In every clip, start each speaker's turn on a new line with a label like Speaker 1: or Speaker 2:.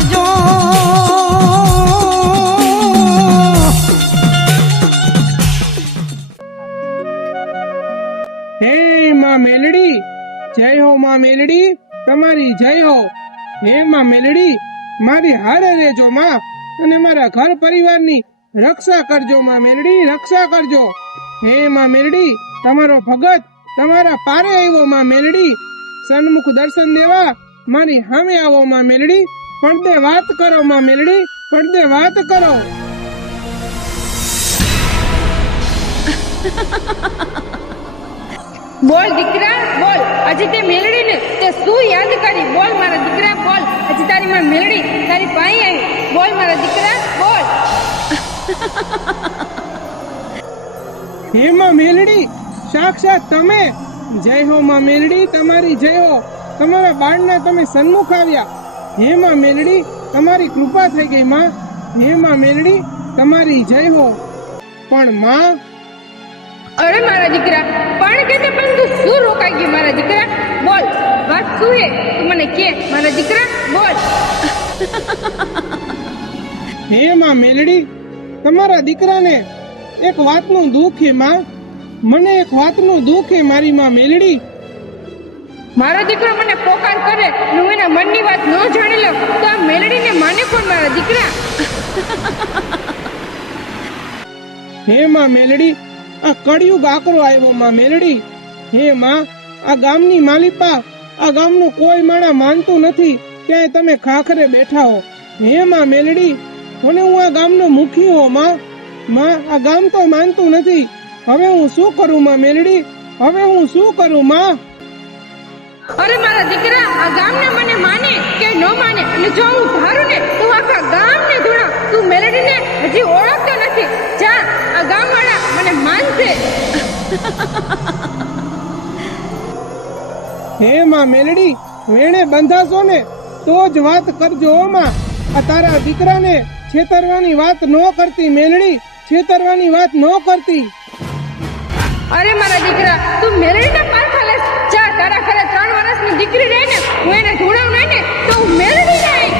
Speaker 1: રાખજો
Speaker 2: હે મેલડી, જય હો માં મેલડી, તમારી જય હો. હે માં મેલડી, મારી હારે રહેજો માં, અને મારા ઘર પરિવારની રક્ષા કરજો માં મેલડી, રક્ષા કરજો. હે માં મેલડી, તમારો ભગત તમારા પારે મેલડી. સન્મુખ દર્શન દેવા મારી સામે આવો માં મેલડી. પડદે વાત કરો માં મેલડી પડદે વાત કરો.
Speaker 3: બોલ દીકરા બોલ. હજી તે મેલડી ને તે શું યાદ કરી? બોલ મારા દીકરા બોલ. હજી તારી માં મેલડી તારી પાઈ આવી. બોલ મારા દીકરા બોલ.
Speaker 2: હે માં મેલડી સાક્ષાત તમે. જય હો માં મેલડી તમારી જય હો. તમારા બાળના તમે સન્મુખ આવ્યા. હે માં મેલડી તમારી કૃપા થઈ ગઈ માં. હે માં મેલડી તમારી જય હો. પણ માં?
Speaker 3: અરે મારા દીકરા પણ કે તે પણ તું શું રોકાઈ ગઈ મારા દીકરા? બોલ વાત શું હે? તું મને કે મારા દીકરા બોલ.
Speaker 2: હે માં મેલડી તમારા દીકરાને એક વાતનું દુઃખ હે માં. મને એક વાતનું દુઃખ હે મારી માં મેલડી.
Speaker 3: મારો દીકરો મને પોકાર કરે હું એના મનની વાત ન જાણી લઉં, તો આ મેલડીને માને કોણ મારા દીકરા?
Speaker 2: હે માં મેલડી, આ કડિયું આકરો આવ્યો માં મેલડી. હે માં, આ ગામની માલિપા, આ ગામનું કોઈ માણા માનતું નથી, ક્યાંય તમે ખાખરે બેઠા હો. હે માં મેલડી અને હું આ ગામનો મુખી હો માં. માં, આ ગામ તો માનતું નથી. હવે હું શું કરું માં મેલડી? હવે હું શું કરું માં?
Speaker 3: અરે મારા દીકરા આ ગામને મને માને કે ન માને? અને જો હું ધારું ને તો હું આખા ગામને ધૂણા તું મેલેડીને હજી ઓળખતો નથી. જા આ ગામવાળા મને માનશે.
Speaker 2: હે માં મેલડી વેણે બંધાશો ને તો જ વાત કરજો માં. આ તારા દીકરાને છેતરવાની વાત ન કરતી મેલડી છેતરવાની વાત ન કરતી.
Speaker 3: અરે મારા દીકરા તું મેલડીના દીકરી રહે ને હું એને જોડાવ નહીં ને તો હું મેલડી નહીં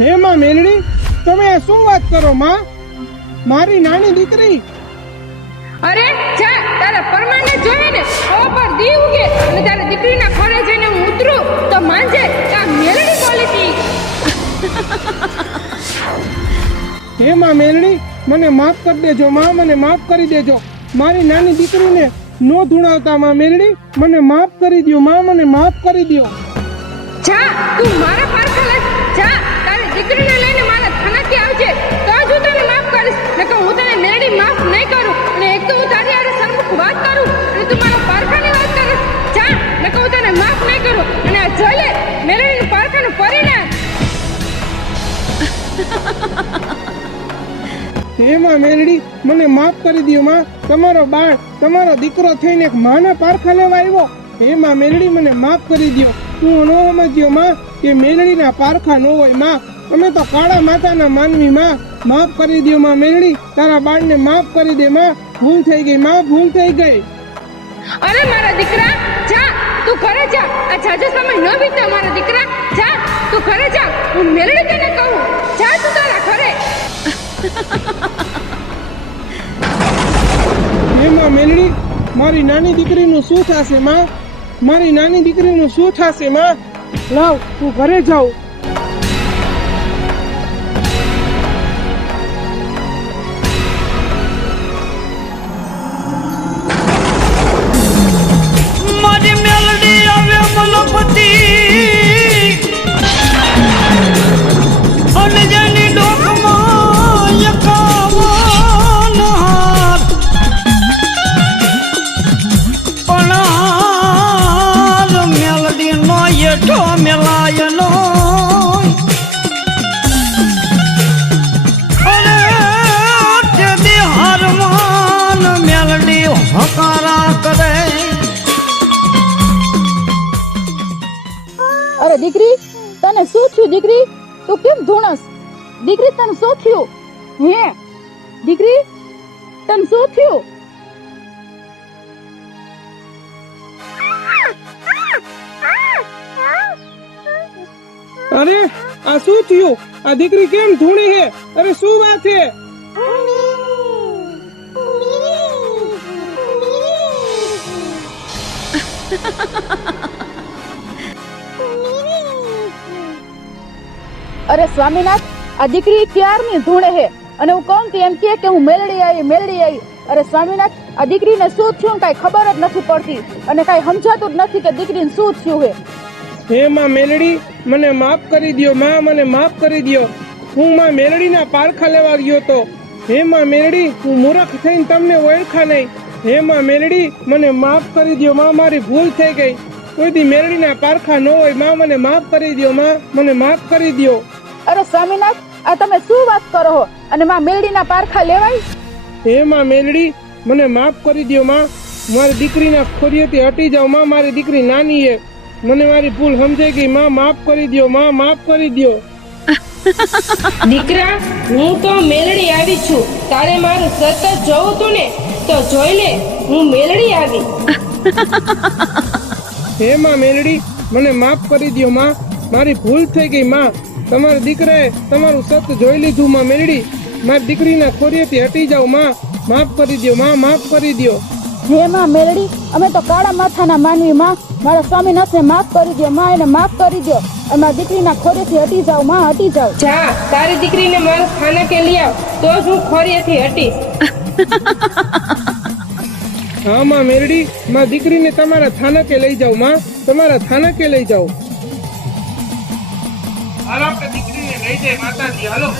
Speaker 2: હે માં મેલડી તમે આ શું વાત કરો માં? મારી નાની દીકરી.
Speaker 3: અરે જા તારા પરમાને જોયે ને ઓ પર દી ઉગે અને તારા દીકરીના ઘરે જઈને હું ઉતરું તો માંજે કે આ મેલડી હતી
Speaker 2: હે માં મેલડી મને માફ કરી દેજો માં મને માફ કરી દેજો. મારી નાની દીકરીને નો ધૂણાવતા માં મેલડી મને માફ કરી દ્યો, માં મને માફ કરી દ્યો.
Speaker 3: જા, તું મારા લેસ જા તારી દીકરીને લઈને મારા હે
Speaker 2: માં મને માફ કરી દ્યો માં. તમારો બાળ, તમારો દીકરો થઈને એક માના પારખા લેવા આવ્યો. હે માં મેલડી મને માફ કરી દો તું નો સમજ્યો માં કે મેલડીના પારખા ન હોયમાં. અમે તો કાળા માતાના માનવી માં. માફ કરી દો માં મેલડી તારા બાળને માફ કરી દે માં. ભૂલ થઈ ગઈ માં, ભૂલ થઈ ગઈ.
Speaker 3: અરે મારા દીકરા, જા, તું ઘરે જા. આ જાજો સમય ન વીતે, મારા દીકરા. જા, તું ઘરે જા. હું મેલડી તને કહું. જા તું
Speaker 2: મેલડી, મારી નાની દીકરીનું શું થશે, માં? મારી નાની દીકરીનું શું થશે, માં? લાવ, તું ઘરે જાઉં.
Speaker 4: શું દીકરી તું કેમ ધૂણસ દીકરી તને શું થયું હે દીકરી તને શું થયું
Speaker 2: અરે આ શું થયું આ દીકરી કેમ ધૂણી હે અરે શું વાત છે ha ha ha ha
Speaker 4: અરે સ્વામીનાથ, આ દીકરી ક્યારની ધૂણે હે? અને હું કહું કે એમ કે હું મેલડી આવી મેલડી આવી. અરે સ્વામીનાથ, આ દીકરીને શું થયું? કઈ ખબર જ નથી પડતી. અને કઈ સમજાતું જ નથી કે દીકરીને શું થયું હે.
Speaker 2: હે માં મેલડી, મને માફ કરી દ્યો, માં મને માફ કરી દ્યો. હું માં મેલડીના પારખા લેવા ગયો તો. હે માં મેલડી, હું મૂર્ખ થઈને તમને ઓળખા નહીં. હે માં મેલડી, મને માફ કરી દ્યો, માં મારી ભૂલ થઈ ગઈ. કોઈ દી મેલડીના પારખા ન હોય, માં મને માફ કરી દ્યો, માં. મને માફ કરી દ્યો.
Speaker 4: અરે સ્વામીનાથ આ તમે શું વાત કરો છો અને માં મેલડીના પારખા લેવાય?
Speaker 2: હે માં મેલડી મને માફ કરી દ્યો માં. મારી દીકરીના ખોરીએથી હટી જાઓ માં મારી દીકરી નાની છે મને મારી ભૂલ સમજાઈ ગઈ માં માફ કરી દ્યો માં માફ કરી દો
Speaker 3: દીકરા હું તો મેલડી આવી છું. તારે મારું સતત જોવું તું ને તો જોઈ લે હું મેલડી આવી.
Speaker 2: હે માં મેલડી મને માફ કરી દ્યો માં. મારી ભૂલ થઈ ગઈ માં. તમારા દીકરાએ તમારું સત જોઈ લીધું માં મેળડી મારી દીકરીના ખોરીએથી હટી જાવમાં. માફ કરી દ્યો માં માફ કરી દ્યો.
Speaker 4: હે માં મેલડી અમે તો કાળા માથાના માનવી માં. મારા સ્વામીનાથને માફ કરી દો માં એને માફ કરી દો અને દીકરીના ખોરીએથી હટી જાવમાં હટી જાવ
Speaker 3: જા તારી દીકરીને મારા સ્થાનકે લઈ આવ તો જ હું ખોરીએથી હટીશ.
Speaker 2: હા માં મેરડી માં દીકરીને તમારા થાનકે લઈ જાઓ માં. તમારા થાનકે લઈ જાઓ. આપણે દીકરીને લઈ જાય માતાજી હાલો.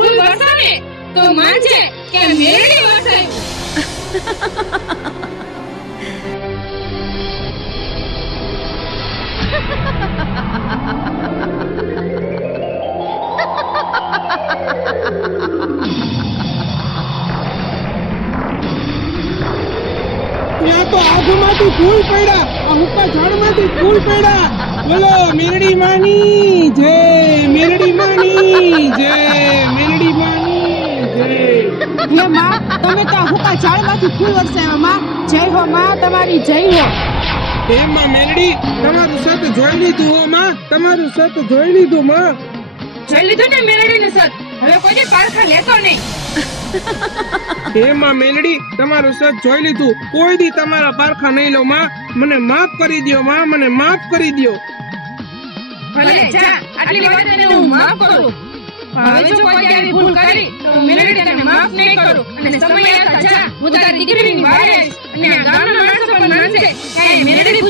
Speaker 3: ફૂલ વરસાવે તો માનજે કે વરસાવ્યું
Speaker 2: તો ફૂલ પડ્યા, આ હુક્કા ઝાડમાંથી ફૂલ પડ્યા. બોલો મેરડી માની જય મેરડી
Speaker 4: ઝાડમાંથી ફૂલ વરસે માં જય હો માં તમારી જય હો.
Speaker 2: હે માં મેલડી તમારું સત જોઈ લીધું હો માં તમારું સત જોઈ લીધું માં.
Speaker 3: જોઈ લીધું ને મેળડીનું સત? હવે કોઈ પારખા લેતો નહીં.
Speaker 2: હે માં મેલડી તમારું સત જોઈ લીધું. કોઈ દી તમારા પારખા નહીં લો માં. મને માફ કરી દ્યો માં મને માફ કરી દ્યો.
Speaker 3: ભલે જા આટલી વાત હું માફ કરું. જો કોઈ આવી ભૂલ કરી તો મેળડી તને માફ નહીં કરું. અને સમય આવતા હું તારી દીકરીની વારે અને આ ગામના માણસો પણ માનશે. કે આ મેળડી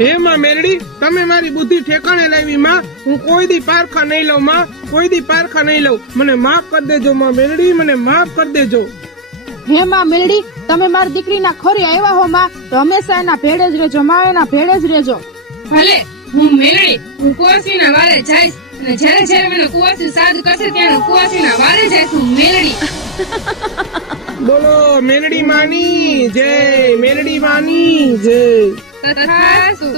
Speaker 2: હે માં મેલડી તમે મારી બુદ્ધિ ઠેકાણે લાવી માં. હું કોઈ દી પારખા નહીં લઉં માં. કોઈ દી પારખા નહીં લઉં. મને માફ કરી દેજો માં મેલડી મને માફ કરી દેજો.
Speaker 4: હે માં મેલડી તમે મારી દીકરીના ખોરી આવ્યા હો માં. તો હંમેશા એના ભેડે જ રહેજો માં એના ભેડે જ રહેજો.
Speaker 3: ભલે. હું મેળડી હું કુવાસીના વારે જઈશ અને જ્યારે જ્યારે મને કુવાસી સાદ કરશે ત્યારે કુવાસીના વારે જઈશ હું મેળડી
Speaker 2: બોલો મેલડી માની જય મેલડી માની જય.
Speaker 3: તથાસ્તુ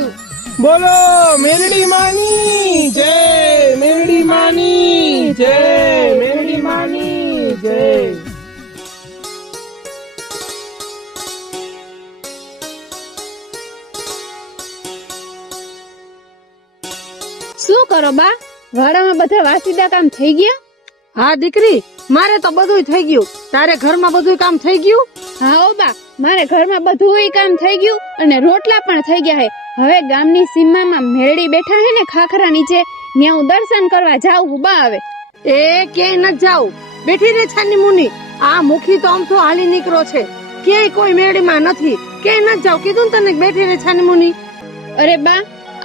Speaker 2: બોલો મેલડી માની જય મેલડી માની જય મેલડી માની જય.
Speaker 4: શું કરો બા? વાડામાં બધા વાસીદા કામ થઈ ગયા?
Speaker 5: હા દીકરી મારે તો બધું થઈ ગયું. તારે ઘરમાં બધું કામ થઈ ગયું?
Speaker 6: હા બા મારે ઘરમાં બધું કામ થઈ ગયું અને રોટલા પણ થઈ ગયા હે. હવે ગામની સીમામાં મેળડી બેઠા હે ને ખાખરા નીચે ત્યાં હું દર્શન કરવા જાઉં હું બા હવે
Speaker 5: એ ક્યાંય ન જાઉં. બેઠી રે છાની મુની. આ મુખી તો આમ તો હાલી નીકળો છે. ક્યાંય કોઈ મેળીમાં નથી. ક્યાંય ન જાઉં. કીધું ને તને બેઠી રે છાની મુની.
Speaker 6: અરે બા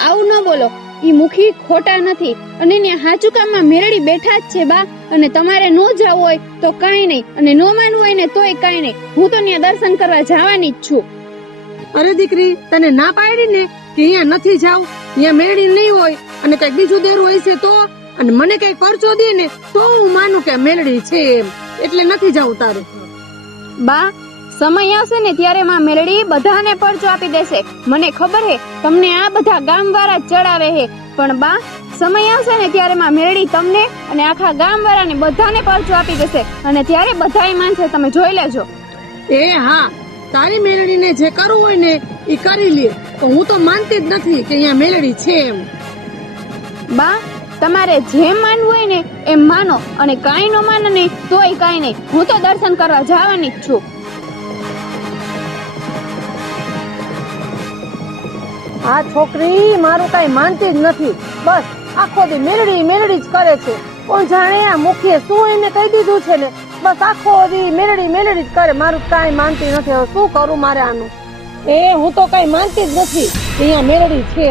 Speaker 6: આવું ન બોલો. ઈ મુખી ખોટા નથી. અને ત્યાં હાચું કામમાં મેરડી બેઠા જ છે બા. અને તમારે નો જવું હોય તો કાંઈ નહીં. અને નો માનવું હોય ને તોય કાંઈ નહીં. હું તો ત્યાં દર્શન કરવા જવાની જ છું.
Speaker 5: અરે દીકરી તને ના પાડી ને કે અહીંયા નથી જાવ? અહીંયા મેળી નહીં હોય અને કંઈક બીજું દેરું હોય છે તો? અને મને કઈ ખર્ચો દે ને તો હું માનું કે મેળડી છે એમ. એટલે નથી જાવ તારું.
Speaker 6: બા સમય આવશે ને ત્યારે માં મેરડી બધાને પરચો આપી દેશે. મને ખબર હે તમને આ બધા ગામ વાળા ચડાવે હે. પણ બા સમય આવશે ને ત્યારે માં મેરડી તમને અને આખા ગામ વાળાને બધાને પરચો આપી દેશે. અને ત્યારે બધાય માનશે તમે જોઈ લેજો.
Speaker 5: એ હા તારી મેળડીને જે કરવું હોય ને એ કરી લે. તો હું તો માનતી જ નથી કે અહીંયા મેળડી છે એમ.
Speaker 6: બા તમારે જેમ માનવું હોય ને એમ માનો. અને કાંઈ ન માનો ને તોય કાંઈ નહીં. હું તો દર્શન કરવા જવાની જ છું.
Speaker 5: આ છોકરી મારું કઈ માનતી જ નથી. બસ, આખો દી મેળડી મેળડી જ કરે છે. કોણ જાણે આ મુખીએ શું એને કહી દીધું છે ને? બસ, આખો દી મેળડી મેળડી જ કરે. મારું કાંઈ માનતી નથી. હવે શું કરું મારે આનું? એ હું તો કઈ માનતી જ નથી. અહીંયા મેળડી છે.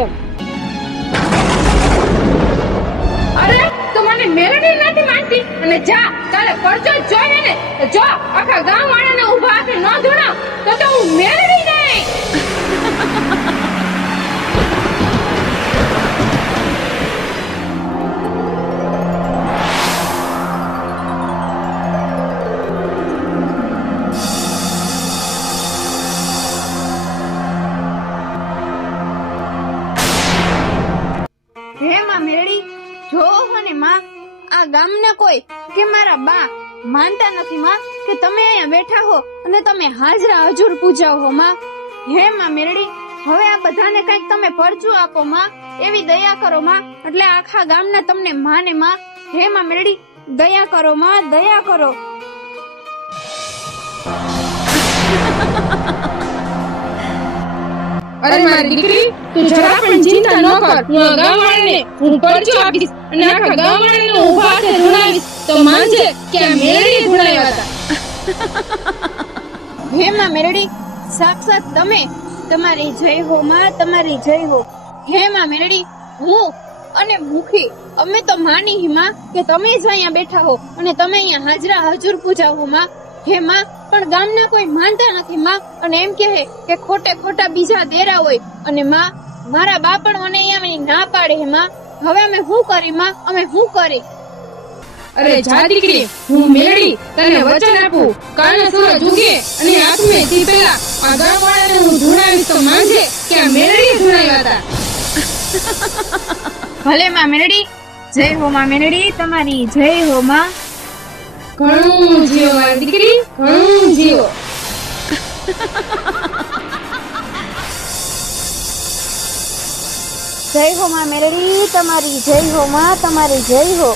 Speaker 6: અરે, તો મને મેળડી નથી માનતી? અને જા, કાલે પરચો જ ને. જો, આખા ગામ વાળાને ઊભા હાથે ન ધોણા તો તો હું મેળડી નહીં. આ ગામના કોઈ કે મારા બા માનતા નથી માં કે તમે અહીંયા બેઠા હો અને તમે હાજરા હજુર પૂજાવ હો માં. હે માં મેરડી, હવે આ બધાને કંઈક તમે પરચું આપો માં. એવી દયા કરો માં. એટલે આખા ગામના તમને માને માં. હે માં મેરડી, દયા કરો માં, દયા કરો.
Speaker 2: અરે મારી દીકરી, તું જરા પણ ચિંતા ન કર. હું આ હું પરચો આપીશ અને આખા ગામવાળાને હું હાથે ધુણાવીશ. તો માનજે કે આ મેળડી ધૂણાવ્યા હતા.
Speaker 6: હે માં મેરડી, સાક્ષાત તમે. તમારી જય હો માં, તમારી જય હો. હે માં મેરડી, હું અને મુખી, અમે તો માની હિમા કે તમે જ અહીંયા બેઠા હો અને તમે અહીંયા હાજરા હજુર પૂજાવો માં. હે માં પણ ગામના કોઈ માનતા નથી માં. અને એમ કહે કે ખોટે ખોટા બીજા દેરા હોય. અને માં મારા બા પણ મને અહીંયા ના પાડે માં. હવે અમે શું કરી માં? અમે શું કરી?
Speaker 2: અરે જા દીકરી હું મેળી તને વચન આપું. કાલનો સૂરજ ઉગે અને આથમે થી પહેલા આ ગામવાળાને હું ધૂણાવીશ તો માનજે કે આ મેળડી ધૂણાવ્યા હતા.
Speaker 6: ભલે માં મેરડી. જય હો માં મેરડી તમારી જય હો માં.
Speaker 2: ઘણું જીવો મારી દીકરી, ઘણું જીવો
Speaker 6: જય હો માં મેરડી, તમારી જય હો માં, તમારી જય હો.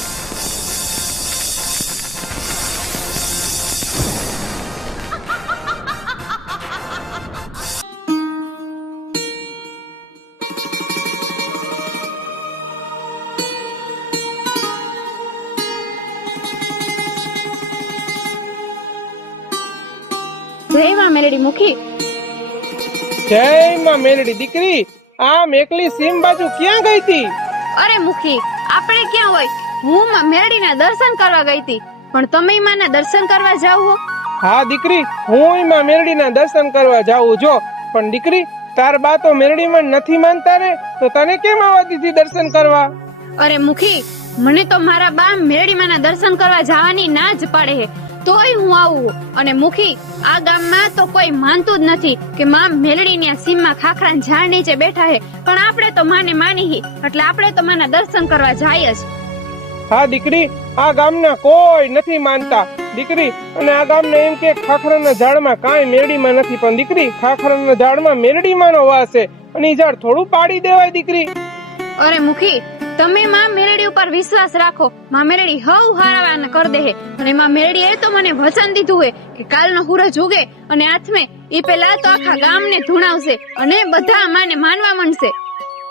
Speaker 6: જય મૂકી
Speaker 2: જય માં મેલડી દીકરી આમ એકલી સીમ બાજુ ક્યાં ગઈ હતી
Speaker 6: અરે મુખી આપણે ક્યાં હોય? હું માં મેરડીના દર્શન કરવા ગઈ હતી પણ તમે માના દર્શન કરવા જાવ હો?
Speaker 2: હા દીકરી હું માં મેરડીના દર્શન કરવા જાઉં જો. પણ દીકરી તાર બા તો મેરડીમાં નથી માનતા ને? તો તને કેમ આવવા દીધી દર્શન કરવા?
Speaker 6: અરે મુખી મને તો મારા બા મેરડીમાના દર્શન કરવા જવાની ના જ પાડે તોય હું આવું. અને મુખી આ ગામમાં તો કોઈ માનતું જ નથી કે માં મેલડીની સીમમાં ખાખરા ઝાડ નીચે બેઠા હે. પણ આપણે તો માને માની એટલે આપણે તો માના દર્શન કરવા જાય જ.
Speaker 2: હા દીકરી આ ગામના કોઈ નથી માનતા. દીકરી અને આ ગામને એમ કે ખાખરાના ઝાડમાં કાંઈ મેરડીમાં નથી. પણ દીકરી ખાખરાના ઝાડમાં મેરડીમાંનો વાસ છે. અને ઝાડ થોડું પાડી દેવાય દીકરી.
Speaker 6: અરે મુખી તમે માં મેરડી ઉપર વિશ્વાસ રાખો. માં મેરડી હવ હારાવાન કર દે હે. અને માં મેરડી એ તો મને વચન દીધું હે કે કાલનો સૂરજ ઉગે અને આથમે એ પેલા તો આખા ગામને ધૂણાવશે અને બધા માને માનવા માંડશે.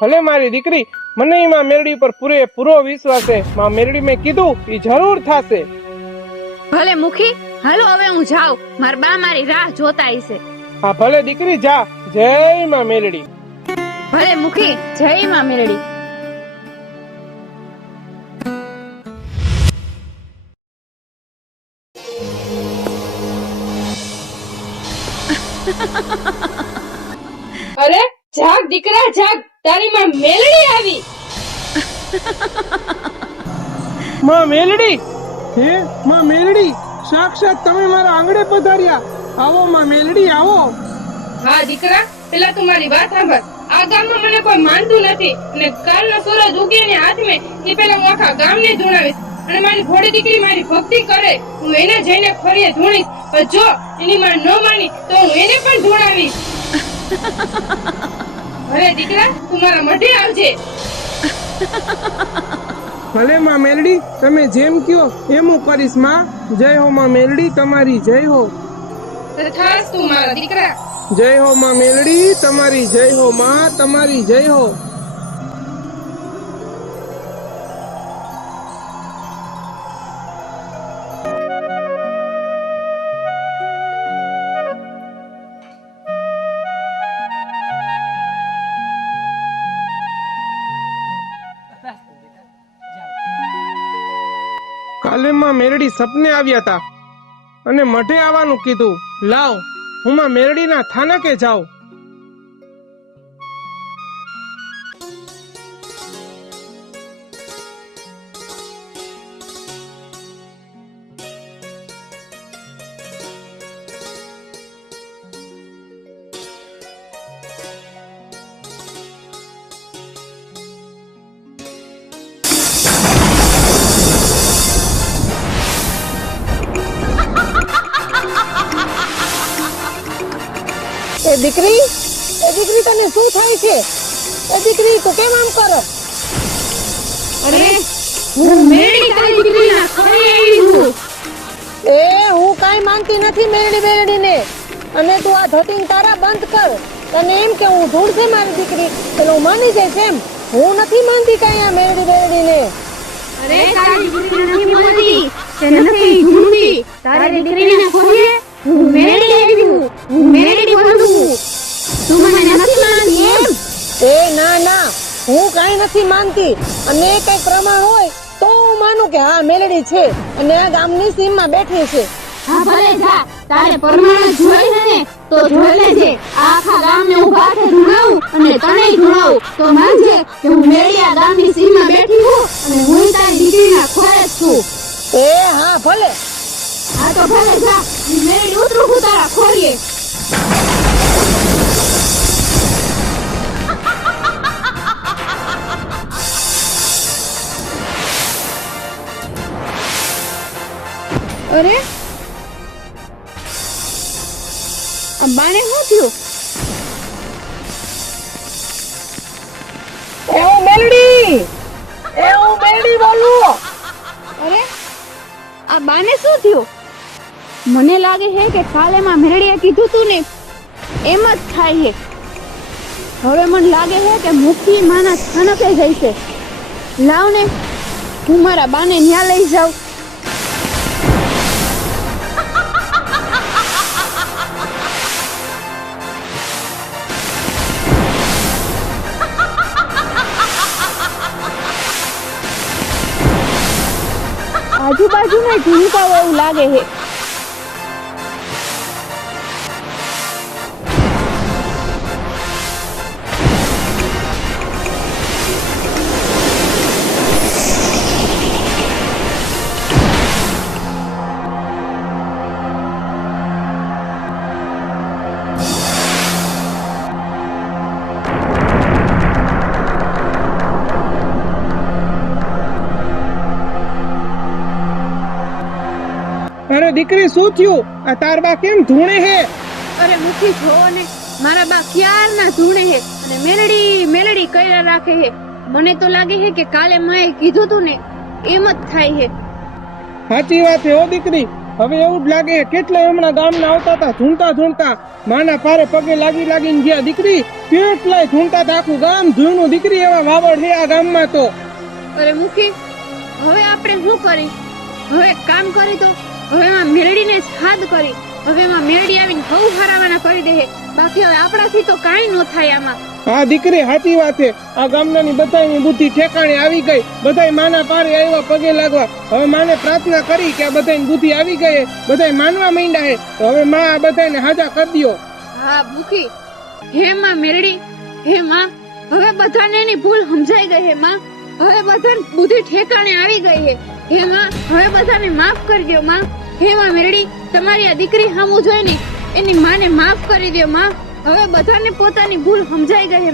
Speaker 2: ભલે મારી દીકરી મને માં મેરડી ઉપર પૂરે પૂરો વિશ્વાસ છે માં મેરડી મેં કીધું એ જરૂર થશે.
Speaker 6: ભલે મુખી હાલો હવે હું જાઉં. માર બા મારી રાહ જોતા હશે
Speaker 2: હા ભલે દીકરી જા. જય માં મેરડી.
Speaker 6: ભલે મુખી જય માં મેલડી દીકરા જાગ તારી માં મેલડી આવી.
Speaker 2: માં મેલડી? હે માં મેલડી? સાક્ષાત તમે મારા આંગણે પધાર્યા. આવો માં મેલડી આવો.
Speaker 6: હા દીકરા પેલા તું મારી વાત સાંભળ. આ ગામમાં મને કોઈ માનતું નથી. અને કાલનો સૂરજ ઉગે ને હાથમે એ પેલા હું આખા ગામને ધૂણાવીશ. અને મારી ઘોડી દીકરી મારી ભક્તિ કરે હું એને જઈને ફરીએ ધૂણીશ. પણ જો એની માં ન માની તો હું એને પણ ધૂણાવીશ. ભલે દીકરા તું મારા મઢે આવજે.
Speaker 2: ભલે માં મેલડી તમે જેમ કયો એમ હું કરીશમાં. જય હો માં મેલડી તમારી જય હો.
Speaker 6: તું મારા દીકરા.
Speaker 2: જય હો માં મેલડી તમારી જય હો માં. તમારી જય હો. મેરડી સપને આવ્યા હતા અને મઢે આવવાનું કીધું લાવ હું મેરડીના થાનકે જાઉં.
Speaker 5: અને તું આ ધોતીન તારા બંધ કર. તને એમ કે હું ધૂળશે મારી દીકરી એટલે હું માની જઈશ એમ. હું નથી માનતી કાંઈ આ મેળડી મેરડી ને
Speaker 6: અરે તારી દીકરી નથી માનતી. તે નથી ઢૂંઢી તારી દીકરીને ખોરીએ હું મેળી આવી છું. હું મેળડી બનું તું મને નથી માનતી એમ?
Speaker 5: એ ના ના. હું કાંઈ નથી માનતી. અને એ કઈ પ્રમાણ હોય તો હું માનું કે હા મેલડી છે. અને આ ગામની સીમમાં બેઠી છે.
Speaker 6: હા ભલે જા. તારે પરમાણુ જોઈ છે ને તો જોઈ લેજે આખા ગામને ઊભા થે ધૂણાવું અને તને ધૂણાવું. તો માનજે કે હું મેળિયા ગામની સીમમાં બેઠી છું અને હું તારી દીકરીના ખોરે છું.
Speaker 5: એ હા ભલે.
Speaker 6: હા તો ભલે જા. મેળી ઉતરું હું તારા ખોરીએ. અરે આ બાને શું થયું?
Speaker 5: એવું મેલડી એ મેલડી બોલું!
Speaker 6: અરે આ બાને શું થયું? મને લાગે છે કે કાલે માં મેરડીએ કીધું તું ને એમ જ થાય છે. હવે મને લાગે છે કે મુખી માના સ્થાનકે જઈશે. લાવ ને હું મારા બાને ન્યા લઈ જાઉં. આજુબાજુમાં ઝીણકાઓ એવું લાગે છે.
Speaker 2: શું થયું? આ તાર બા કેમ ધૂણે હે?
Speaker 6: અરે મુખી છો ને મારા બા ક્યારના ધૂણે હે? અને મેલડી મેલડી કર્યા રાખે હે? મને તો લાગે છે કે કાલે માએ કીધું તું ને એમ જ થાય હે.
Speaker 2: સાચી વાત છે ઓ દીકરી. હવે એવું જ લાગે કેટલા હમણાં ગામના આવતા હતા ઝૂંટા ઝૂંટા માના પારે પગે લાગી લાગીને ગયા દીકરી. કેટલાય ઝૂંટા આખું ગામ ઝૂણું દીકરી એવા વાવડ છે આ ગામમાં તો.
Speaker 6: અરે મુખી હવે આપણે શું કરી? હવે કામ કરી તો હવે એમાં મેળડીને હાદ કરી. હવે એમાં મેળડી આવીને હવ હરાવાના કરી દે. બાકી હવે આપણાથી તો કાંઈ ન થાય આમાં.
Speaker 2: હા દીકરી સાચી વાત છે. આ ગામનાની બધાની બુદ્ધિ ઠેકાણે આવી ગઈ. બધાય માના પારે આવ્યા પગે લાગવા. હવે માને પ્રાર્થના કરી કે આ બધાની બુદ્ધિ આવી ગઈ બધાય માનવા માંડ્યા છે તો હવે માં આ બધાને હાજા કરી દ્યો.
Speaker 6: હા ભૂખી હે માં મેરડી હે માં. હવે બધાને એની ભૂલ સમજાઈ ગઈ હે માં. હવે બધાને બુદ્ધિ ઠેકાણે આવી ગઈ હે. હે માં હવે બધાને માફ કરી દો માં. હે માં મેરડી તમારી આ દીકરી સામું જોઈને એની માને માફ કરી દો માં. હવે બધાને પોતાની ભૂલ સમજાઈ ગઈ હે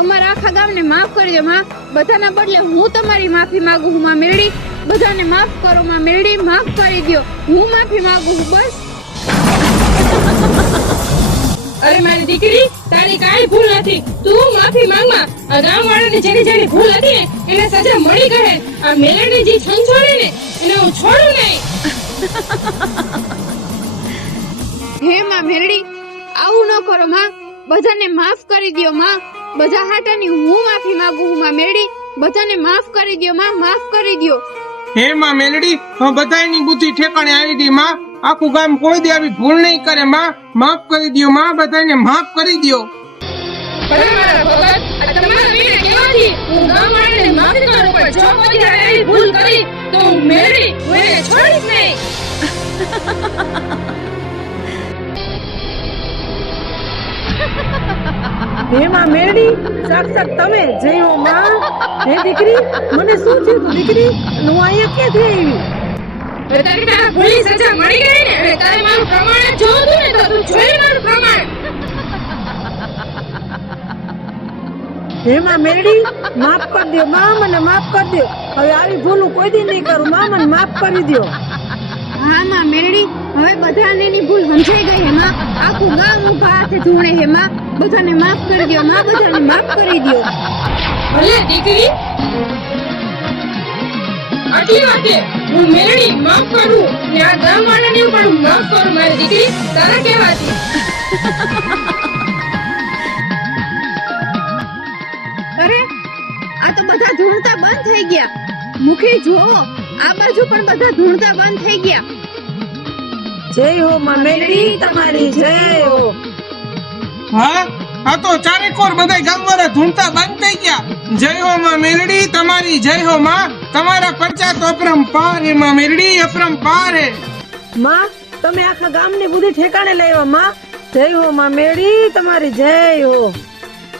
Speaker 6: અમારા આખા ગામને માફ કરી દો માં. બધાના બદલે હું તમારી માફી માંગુ હું, માં. મેરડી બધાને માફ કરો, માં. મેરડી માફ કરી દો હું માફી માંગુ છું બસ.
Speaker 3: અરે મારી દીકરી, તારી કાંઈ ભૂલ નથી. તું માફી માંગમાં. ગામ વાળાની જેની જેની ભૂલ હતી ને એને સજા મળી ગઈ આ મેલડી જે છંછોડે ને એને હું છોડું નહીં.
Speaker 6: હે માં મેરડી આવું ન કરો માં. બધાને માફ કરી દ્યો માં. બધા હાટાની હું માફી માંગુ હું માં મેરડી. બધાને માફ કરી દ્યો માં માફ કરી દ્યો.
Speaker 2: હે માં મેલડી હું બધાની બુદ્ધિ ઠેકાણે આવી ગઈ માં. આખું ગામ કોઈ દી આવી ભૂલ નહીં કરે માં. માફ કરી દો માં બધાને માફ કરી દ્યો.
Speaker 3: ભલે મારા ભગત આ તમારા વીણે કહેવાથી હું ગામ વાળાને માફી કરું પણ જો કોઈ આવી ભૂલ કરી તો હું મેલડી હું એને છોડીશ નહીં.
Speaker 5: હે માં મેરડી સાક્ષાત તમે જય હો માં. હે દીકરી મને શું થયું તું દીકરી? હું અહીંયા ક્યાંથી આવી?
Speaker 3: તારી તારા સજા મળી ગઈ ને હવે તારે મારું પ્રમાણ જોતું ને તો તું જોઈ મારું પ્રમાણ.
Speaker 5: હે મેડી મેરડી માફ કરી દો માં મને માફ કરી દો હવે આવી ભૂલું કોઈ દી નહીં કરું. મા મને માફ કરી દો
Speaker 6: હા માં મેરડી હવે બધાને ની ભૂલ સમજાઈ ગઈ હેમાં. આખું ગામ ઊભા છે ધૂણે હે માં બધાને માફ કરી દ્યો માં બધાને માફ કરી દ્યો.
Speaker 3: ભલે દીકરી. આટલી વાતે હું મેળી માફ કરું ને આ ગામ વાળાને પણ માફ કરું મારી દીકરી. તારા કહેવાથી.
Speaker 6: આ તો બધા ધૂણતા બંધ થઈ ગયા. મુખી જોવો આ બાજુ પણ બધા ધૂણતા બંધ થઈ ગયા.
Speaker 5: જય હો માં મેરડી તમારી જય હો.
Speaker 2: હા? હા તો ચારેકોર બધા ગામવાળા ધૂણતા બંધ થઈ ગયા. જય હો માં મેલડી તમારી જય હો માં. તમારા પંચાયત અપરમ પાર હે માં મેલડી અપરંપાર હે.
Speaker 5: માં તમે આખા ગામની બુધી ઠેકાણે લાવ્યા માં. જય હો માં મેરડી તમારી જય હો.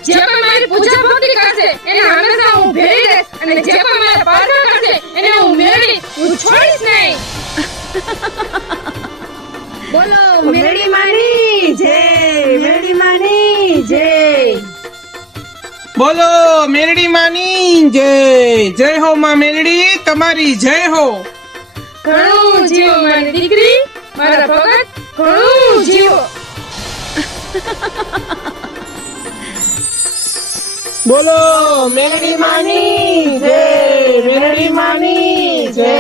Speaker 3: જે પણ મારી પૂજા ભક્તિ કરશે એને હંમેશા હું ભેળી રહીશ અને જે પણ મારા પ્રાર્થના કરશે એને હું મેળવી હું છોડીશ નહીં.
Speaker 6: બોલો
Speaker 5: મેળી માની જય મેળી માની જય.
Speaker 2: બોલો મેરડી માની જય. જય હો માં મેરડી તમારી જય હો.
Speaker 3: ઘણું જીવો મારી દીકરી મારા ભગત ઘણું જીવો.
Speaker 2: બોલો મેરડી માની જય મેરડી માની જય.